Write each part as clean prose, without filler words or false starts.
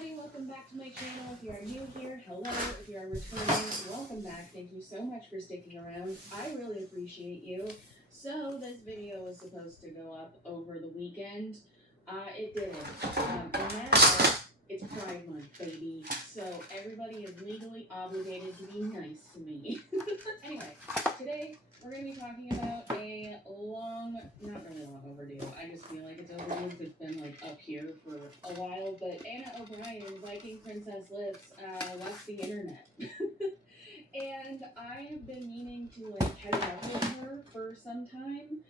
everybody, welcome back to my channel. If you are new here, hello. If you are returning, welcome back. Thank you so much for sticking around. I really appreciate you. So this video was supposed to go up over the weekend. It didn't. And now it's Pride Month, baby. So everybody is legally obligated to be nice to me. Anyway, today we're going to be talking about a not really long overdue. I just feel like it's overdue because it's been like up here for a while. But Anna O'Brien, Viking Princess Lips, left the internet. And I have been meaning to like catch up with her for some time.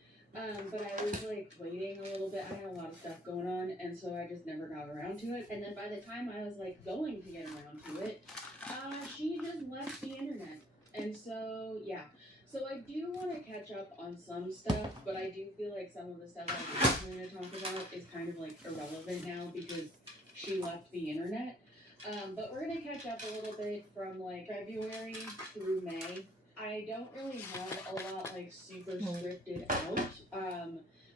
But I was like waiting a little bit. I had a lot of stuff going on, and so I just never got around to it. And then by the time I was like going to get around to it, she just left the internet. And so yeah. So I do want to catch up on some stuff, but I do feel like some of the stuff I'm going to talk about is kind of like irrelevant now because she left the internet. But we're going to catch up a little bit from like February through May. I don't really have a lot like super scripted out,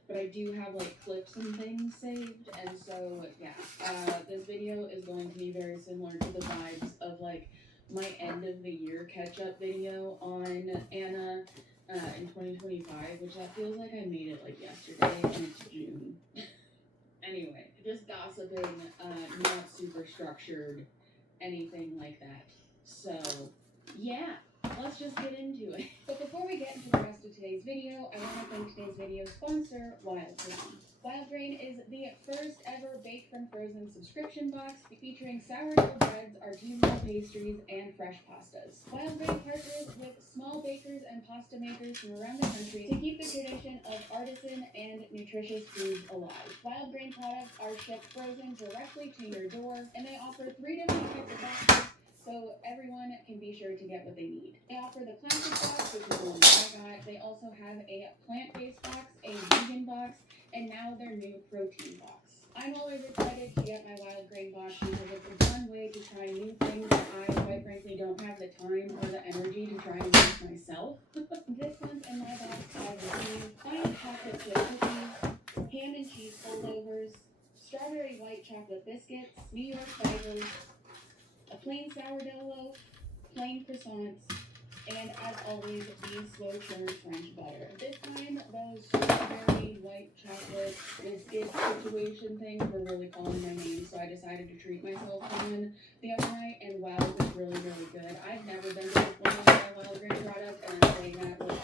but I do have like clips and things saved, and so yeah, this video is going to be very similar to the vibes of like my end of the year catch up video on Anna in 2025, which that feels like I made it like yesterday, and it's June. Anyway, just gossiping, not super structured, anything like that. So yeah. Let's just get into it. But before we get into the rest of today's video, I want to thank today's video sponsor, Wild Grain. Wild Grain is the first ever baked from frozen subscription box featuring sourdough breads, artisanal pastries, and fresh pastas. Wild Grain partners with small bakers and pasta makers from around the country to keep the tradition of artisan and nutritious foods alive. Wild Grain products are shipped frozen directly to your door, and they offer 3 different types of boxes, so everyone can be sure to get what they need. They offer the classic box, which is the one that I got. They also have a plant-based box, a vegan box, and now their new protein box. I'm always excited to get my Wild Grain box because it's a fun way to try new things that I, quite frankly, don't have the time or the energy to try and make myself. This month in my box, I've received 5 chocolate chip cookies, ham and cheese holdovers, strawberry white chocolate biscuits, New York bagels, a plain sourdough loaf, plain croissants, and as always, the slow churned French butter. This time, those strawberry white chocolate biscuit situation things were really calling my name, so I decided to treat myself to one the other night, and wow, it was really, really good. I've never been to one of my Wild Grain products, and I'm saying that with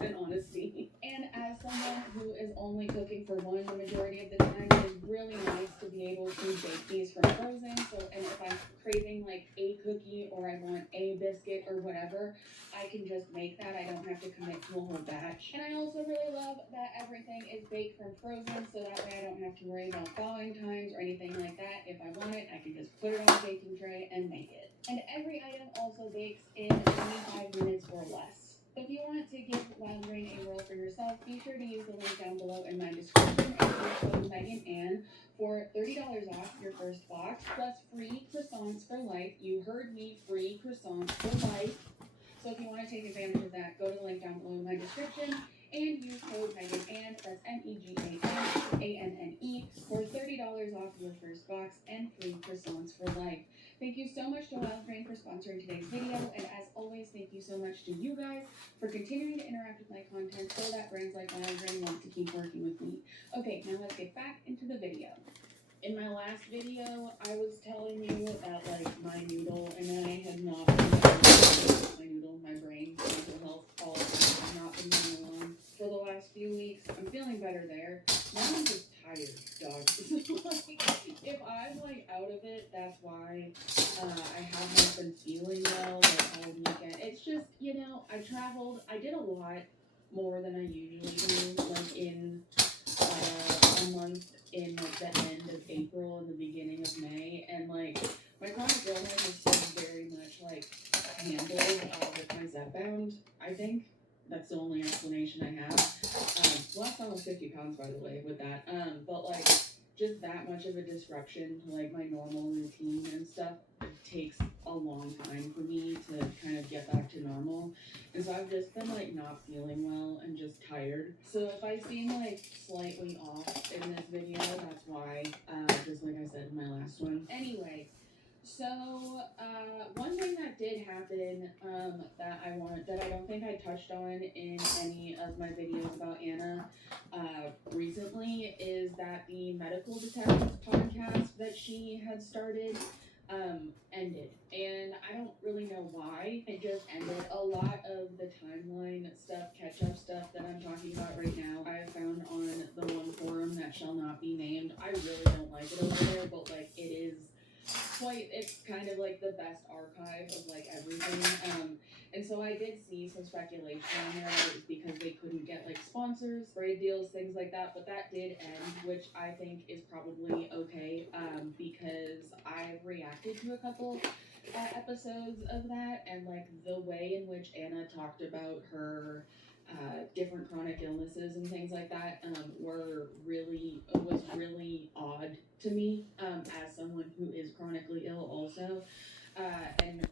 100% honesty. And as someone who is only cooking for one the majority of the time, it is really nice to be able to bake these from frozen. And if I'm craving like a cookie or I want a biscuit or whatever, I can just make that. I don't have to commit to a whole batch. And I also really love that everything is baked from frozen, so that way I don't have to worry about thawing times or anything like that. If I want it, I can just put it on a baking tray and make it. And every item also bakes in 25 minutes or less. So if you want to give Wild Grain a whirl for yourself, be sure to use the link down below in my description and use code Megan Ann for $30 off your first box, plus free croissants for life. You heard me, free croissants for life. So if you want to take advantage of that, go to the link down below in my description and use code Megan Ann, that's MEGANANNE, for $30 off your first box and free croissants for life. Thank you so much to Wild Grain for sponsoring today's video, and as always, thank you so much to you guys for continuing to interact with my content so that brands like Wild Grain want to keep working with me. Okay, now let's get back into the video. In my last video, I was telling you that like my noodle and I had not been my brain, mental health, all of that have not been going along for the last few weeks. I'm feeling better there. Now I'm just tired, dog. Like, if I'm like out of it, that's why I have not been feeling well the whole weekend. It's just, you know, I traveled. I did a lot more than I usually do, like in a month in like the end of April and the beginning of May, and like my chronic illness is still very much like handled with my Zepbound. I think that's the only explanation I have. Lost almost 50 pounds, by the way, with that. But like just that much of a disruption to like my normal routine and stuff takes a long time for me to kind of get back to normal. And so I've just been like not feeling well and just tired. So if I seem like slightly off in this video, that's why, just like I said in my last one. Anyway, so one thing that did happen that I don't think I touched on in any of my videos about Anna recently is that the Medical Detectives podcast that she had started ended, and I don't really know why. It just ended. A lot of the timeline stuff, catch-up stuff that I'm talking about right now, I have found on the one forum that shall not be named. I really don't like it over there, but like it is it's kind of like the best archive of like everything. And so I did see some speculation on there that it was because they couldn't get like sponsors, trade deals, things like that. But that did end, which I think is probably okay, because I've reacted to a couple episodes of that, and like the way in which Anna talked about her different chronic illnesses and things like that was really odd to me as someone who is chronically ill also. And